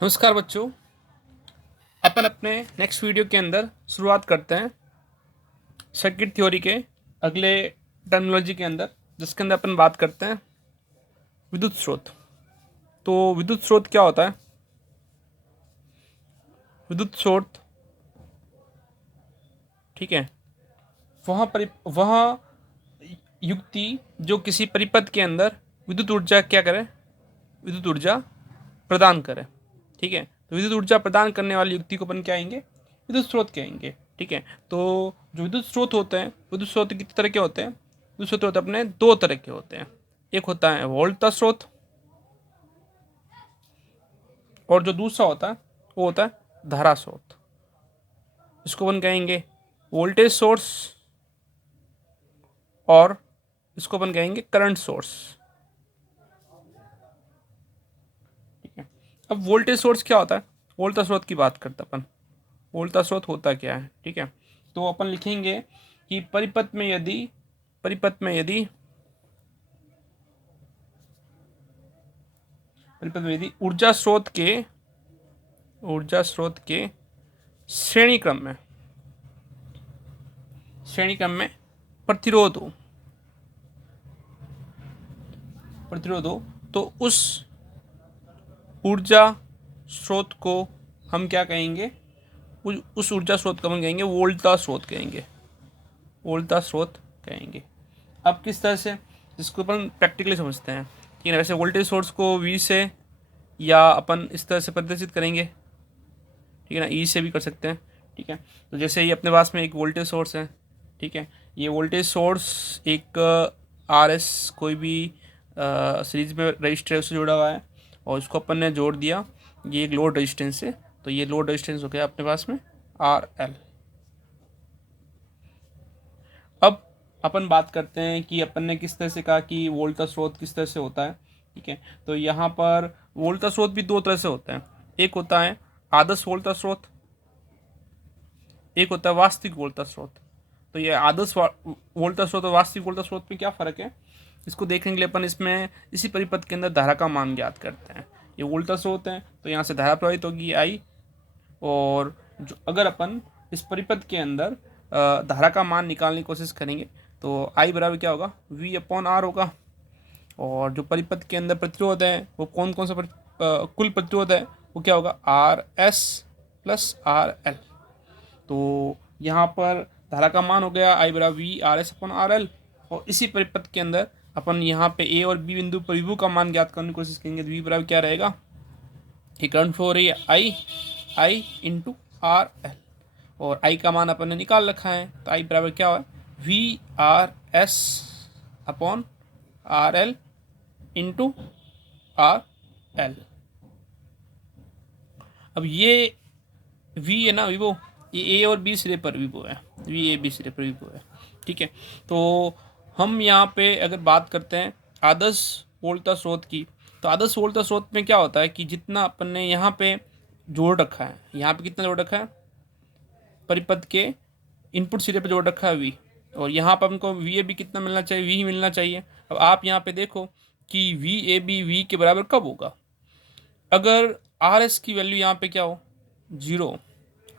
नमस्कार बच्चों। अपन अपने नेक्स्ट वीडियो के अंदर शुरुआत करते हैं सर्किट थ्योरी के अगले टर्मिनोलॉजी के अंदर, जिसके अंदर अपन बात करते हैं विद्युत स्रोत। तो विद्युत स्रोत क्या होता है? विद्युत स्रोत, ठीक है, वह युक्ति जो किसी परिपथ के अंदर विद्युत ऊर्जा क्या करे, विद्युत ऊर्जा प्रदान करे। ठीक है, तो विद्युत ऊर्जा प्रदान करने वाली युक्ति को अपन क्या कहेंगे? विद्युत स्रोत कहेंगे। ठीक है, तो जो विद्युत स्रोत होते हैं, विद्युत स्रोत कितने तरह के होते हैं? विद्युत स्रोत होते हैं अपने दो तरह के होते हैं। एक होता है वोल्टा स्रोत, और जो दूसरा होता है वो होता है धारा स्रोत। इसको अपन कहेंगे वोल्टेज सोर्स, और इसको अपन कहेंगे करंट सोर्स। ठीक है, अब वोल्टेज सोर्स क्या होता है? वोल्टा स्रोत की बात करते अपन। वोल्टा स्रोत होता क्या है? ठीक है, तो अपन लिखेंगे कि परिपथ में यदि ऊर्जा स्रोत के श्रेणी क्रम में प्रतिरोध हो, तो उस ऊर्जा स्रोत को हम क्या कहेंगे? उस ऊर्जा स्रोत को हम कहेंगे वोल्टा स्रोत कहेंगे। अब किस तरह से जिसको अपन प्रैक्टिकली समझते हैं, ठीक है। वैसे वोल्टेज सोर्स को वी से या अपन इस तरह से प्रदर्शित करेंगे, ठीक है ना, ई से भी कर सकते हैं। ठीक है, तो जैसे ही अपने पास में एक वोल्टेज सोर्स है, ठीक है, ये वोल्टेज सोर्स एक आर एस कोई भी सीरीज में रजिस्टर से जुड़ा हुआ है, और इसको अपन ने जोड़ दिया ये एक लोड रेजिस्टेंस से, तो ये लोड रेजिस्टेंस हो गया अपने पास में आर एल। अब अपन बात करते हैं कि अपन ने किस तरह से कहा कि वोल्टा स्रोत किस तरह से होता है। ठीक है, तो यहाँ पर वोल्टा स्रोत भी दो तरह से होता है। एक होता है आदर्श वोल्टा स्रोत, एक होता है वास्तविक वोल्टा स्रोत। तो ये आदर्श वोल्टा स्रोत और वास्तविक वोल्टा स्रोत में क्या फ़र्क है, इसको देखने के लिए अपन इसमें इसी परिपथ के अंदर धारा का मान ज्ञात करते हैं। ये वोल्टा स्रोत है, तो यहाँ से धारा प्रवाहित होगी आई, और जो अगर अपन इस परिपथ के अंदर धारा का मान निकालने की कोशिश करेंगे, तो आई बराबर क्या होगा? वी अपॉन आर होगा। और जो परिपथ के अंदर प्रतिरोध है वो कौन कौन सा कुल प्रतिरोध है वो क्या होगा? R S plus R L. तो यहाँ पर धारा का मान हो गया आई बराबर V R S upon R L, और इसी परिपथ के अंदर अपन यहाँ पे ए और बी बिंदु पर विभव का मान ज्ञात करने की कोशिश करेंगे। तो वी बराबर क्या रहेगा? ये करंट फ्लो हो रही है आई इंटू आर एल, और आई का मान अपन ने निकाल रखा है, तो आई बराबर क्या हुआ? V R S upon R L into R L. अब ये वी है ना विवो, ये ए और बी सिरे पर विवो है, वी ए बी सिरे पर विवो है। ठीक है, तो हम यहाँ पे अगर बात करते हैं आदर्श वोल्टा स्रोत की, तो आदर्श वोल्टा स्रोत में क्या होता है कि जितना अपन ने यहाँ पे जोड़ रखा है, यहाँ पे कितना जोड़ रखा है? परिपथ के इनपुट सिरे पर जोड़ रखा है वी, और यहाँ पर हमको वी ए बी कितना मिलना चाहिए? वी ही मिलना चाहिए। अब आप यहाँ पे देखो कि वी ए बी वी के बराबर कब होगा? अगर आर एस की वैल्यू यहाँ पे क्या हो? जीरो।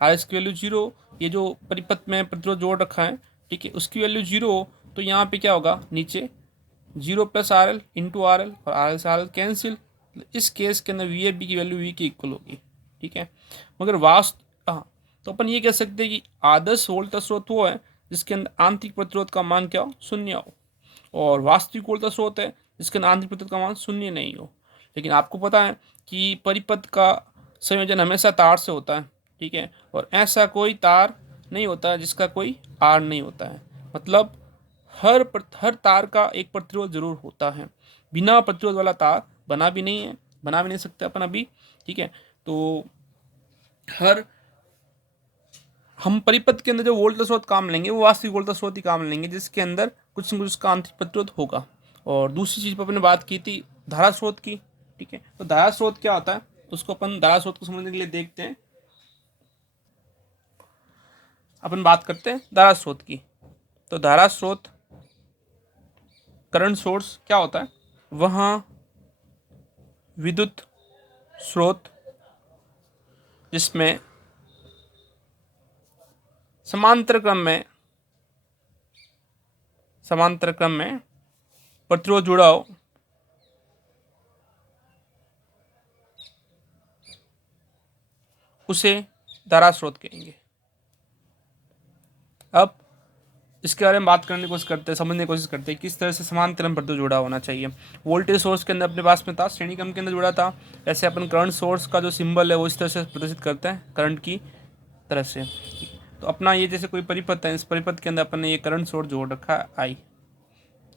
आर एस की वैल्यू जीरो, ये जो परिपथ में प्रतिरोध जोड़ रखा है, ठीक है, उसकी वैल्यू जीरो हो, तो यहाँ पे क्या होगा? नीचे zero plus R L into R L, और आर एल से आर एल कैंसिल। इस केस के अंदर वी ए बी की वैल्यू वी के इक्वल होगी। ठीक है, मगर हाँ, तो अपन ये कह सकते हैं कि आदर्श वोल्टा स्रोत वो है जिसके अंदर आंतरिक प्रतिरोध का मान क्या हो? शून्य हो, और वास्तविक वोल्टा स्रोत है जिसके अंदर आंतरिक प्रतिरोध का मान शून्य नहीं हो। लेकिन आपको पता है कि परिपथ का संयोजन हमेशा तार से होता है, ठीक है, और ऐसा कोई तार नहीं होता है जिसका कोई आर नहीं होता है। मतलब हर तार का एक प्रतिरोध जरूर होता है। बिना प्रतिरोध वाला तार बना भी नहीं सकते अपन अभी। ठीक है, तो हम परिपथ के अंदर जो वोल्टा स्रोत काम लेंगे वो वास्तविक वोल्टा स्रोत ही काम लेंगे जिसके अंदर कुछ न कुछ उसका आंतरिक प्रतिरोध होगा। और दूसरी चीज पर अपने बात की थी धारा स्रोत की। ठीक है, तो धारा स्रोत क्या होता है उसको अपन धारा स्रोत को समझने के लिए देखते हैं। अपन बात करते हैं धारा स्रोत की। तो धारा स्रोत, करंट सोर्स क्या होता है? वह विद्युत स्रोत जिसमें समांतर क्रम में प्रतिरोध जुड़ा हो, उसे धारा स्रोत कहेंगे। अब इसके बारे में बात करने की कोशिश करते हैं, समझने की कोशिश करते हैं किस तरह से समांतर में प्रतिरोध जुड़ा होना चाहिए। वोल्टेज सोर्स के अंदर अपने पास में था, श्रेणी क्रम के अंदर जुड़ा था। ऐसे अपन करंट सोर्स का जो सिंबल है वो इस तरह से प्रदर्शित करते हैं, करंट की तरह से। तो अपना ये जैसे कोई परिपथ है, इस परिपथ के अंदर अपन ने ये करंट सोर्स जोड़ रखा है आई,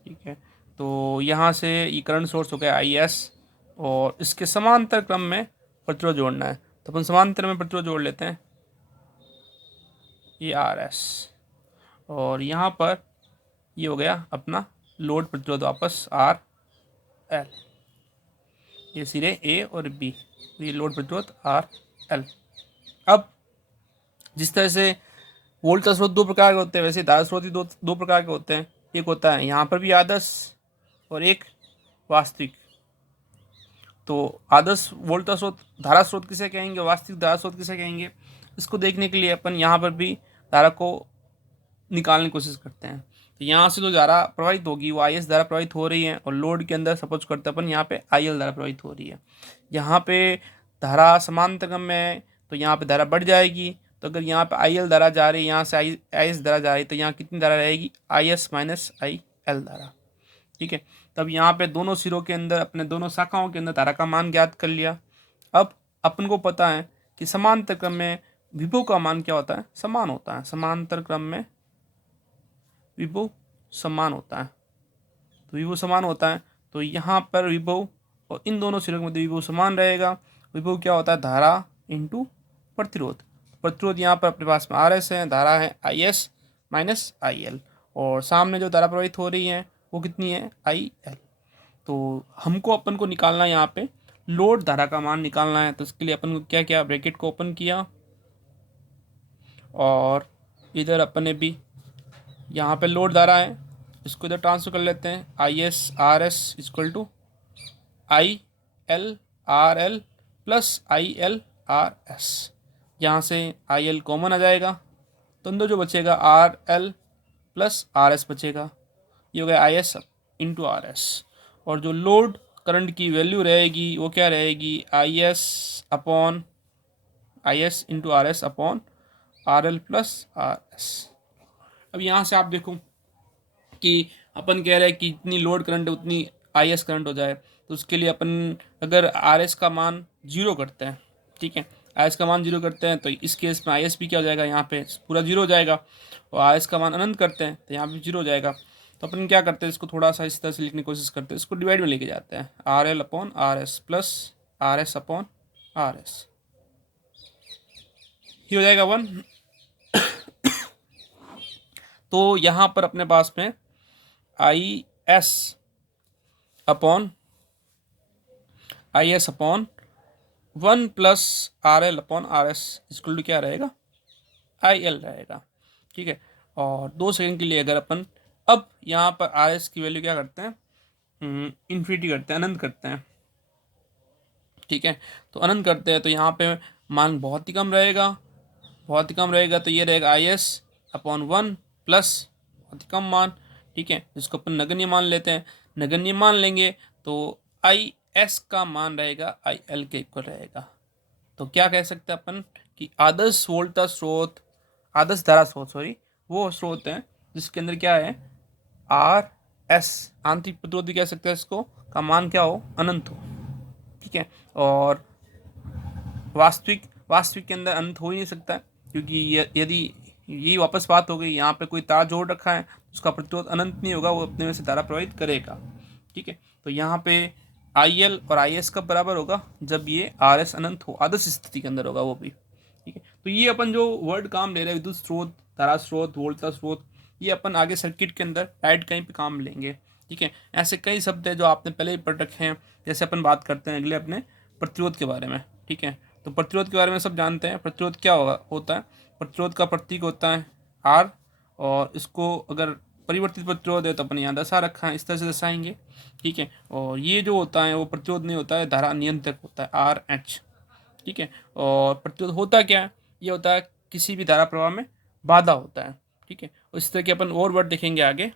ठीक है। तो यहाँ से ये करंट सोर्स हो गया आई एस, और इसके समांतर क्रम में प्रतिरोध जोड़ना है। तो अपन समांतर में प्रतिरोध जोड़ लेते हैं, ये आर एस, और यहाँ पर ये हो गया अपना लोड प्रतिरोध वापस आर एल, ये सिरे ए और बी, ये लोड प्रतिरोध आर एल। अब जिस तरह से वोल्टेज स्रोत दो प्रकार के होते हैं, वैसे धारा स्रोत भी दो प्रकार के होते हैं। एक होता है यहाँ पर भी आदर्श और एक वास्तविक। तो आदर्श वोल्टेज स्रोत धारा स्रोत किसे कहेंगे, वास्तविक धारा स्रोत किसे कहेंगे, इसको देखने के लिए अपन यहाँ पर भी धारा को निकालने की कोशिश करते हैं। तो यहाँ से जो धारा प्रवाहित होगी वो आई एस धारा प्रवाहित हो रही है, और लोड के अंदर सपोज करते हैं अपन यहाँ पे आई एल धारा प्रवाहित हो रही है। यहाँ पे धारा समांतर क्रम में है तो यहाँ पे धारा बढ़ जाएगी। तो अगर यहाँ पे आई एल धारा जा रही है, यहाँ से आई एस धारा जा रही है, तो यहाँ कितनी धारा रहेगी, I S minus I L धारा, ठीक है। तब यहाँ पे दोनों सिरों के अंदर, अपने दोनों शाखाओं के अंदर धारा का मान ज्ञात कर लिया। अब अपन को पता है कि समांतर क्रम में विभव का मान क्या होता है, समान होता है। समांतर क्रम में विभव समान होता है, तो विभव समान होता है। तो यहाँ पर विभव और इन दोनों सिरों के मध्य विभव समान रहेगा। विभव क्या होता है, धारा इंटू प्रतिरोध। प्रतिरोध यहाँ पर अपने पास में आर एस है, धारा है I S minus I L, और सामने जो धारा प्रवाहित हो रही है वो कितनी है, आई एल। तो हमको अपन को निकालना है यहाँ पे लोड धारा का मान निकालना है। तो इसके लिए अपन को क्या किया, ब्रैकेट को ओपन किया, और इधर अपन ने भी यहाँ पे लोड धारा है, इसको इधर ट्रांसफर कर लेते हैं, I S R S equal to I L R L plus I L R S. यहाँ से आई एल कॉमन आ जाएगा, तो अंदर जो बचेगा are L plus R S बचेगा, ये हो गया I S into R S. और जो लोड करंट की वैल्यू रहेगी वो क्या रहेगी, I S into are S upon R L plus R S. अब यहाँ से आप देखो कि अपन कह रहे हैं कि जितनी लोड करंट है उतनी आई एस करंट हो जाए। तो उसके लिए अपन अगर आर एस का मान 0 करते हैं, ठीक है, आई एस का मान 0 करते हैं, तो इस केस में आई एस भी क्या हो जाएगा, यहाँ पे पूरा 0 हो जाएगा। और आई एस का मान अनंत करते हैं तो यहाँ पे 0 हो जाएगा। तो अपन क्या करते हैं, इसको थोड़ा सा इस तरह से लिखने की कोशिश करते हैं, इसको डिवाइड में लेके जाते हैं, are L upon R S plus are S upon R S, ये हो जाएगा 1। तो यहाँ पर अपने पास में I S upon 1 plus R L upon R S equal to क्या रहेगा, आई एल रहेगा, ठीक है। और 2 सेकंड के लिए अगर अपन अब यहाँ पर आर एस की वैल्यू क्या करते हैं, इन्फिनिटी करते हैं, अनंत करते हैं, ठीक है। तो अनंत करते हैं तो यहाँ पे मान बहुत ही कम रहेगा, तो ये रहेगा आई एस अपॉन 1 प्लस बहुत ही कम मान, ठीक है, जिसको अपन नगण्य मान लेते हैं। नगण्य मान लेंगे तो आई एस का मान रहेगा आई एल के इक्वल रहेगा। तो क्या कह सकते हैं अपन कि आदर्श वोल्टेज स्रोत, आदर्श धारा स्रोत सॉरी, वो स्रोत है जिसके अंदर क्या है, आर एस आंतरिक प्रतिरोध भी कह सकते हैं इसको, का मान क्या हो, अनंत हो, ठीक है। और वास्तविक के अंदर अनंत हो ही नहीं सकता, क्योंकि यदि ये वापस बात हो गई, यहाँ पे कोई तार जोड़ रखा है उसका प्रतिरोध अनंत नहीं होगा, वो अपने में से धारा प्रवाहित करेगा, ठीक है। तो यहाँ पे आई एल और आई एस कब बराबर होगा, जब ये आर एस अनंत हो, आदर्श स्थिति के अंदर होगा वो भी, ठीक है। तो ये अपन जो वर्ड काम ले रहे हैं, विद्युत स्रोत, धारा स्रोत, वोल्टेज स्रोत, ये अपन आगे सर्किट के अंदर डायरेक्ट कहीं पे काम लेंगे, ठीक है। ऐसे कई शब्द है जो आपने पहले ही पढ़ रखे हैं। जैसे अपन बात करते हैं अगले अपने प्रतिरोध के बारे में, ठीक है। तो प्रतिरोध के बारे में सब जानते हैं। प्रतिरोध क्या होता है, प्रतिरोध का प्रतीक होता है आर, और इसको अगर परिवर्तित प्रतिरोध है तो अपन यहाँ दशा रखा है, इस तरह से दर्शाएंगे, ठीक है। और ये जो होता है वो प्रतिरोध नहीं होता है, धारा नियंत्रक होता है, आर एच, ठीक है। और प्रतिरोध होता क्या है, ये होता है किसी भी धारा प्रवाह में बाधा होता है। ठीक है, इस तरह के अपन और वर्ड देखेंगे आगे।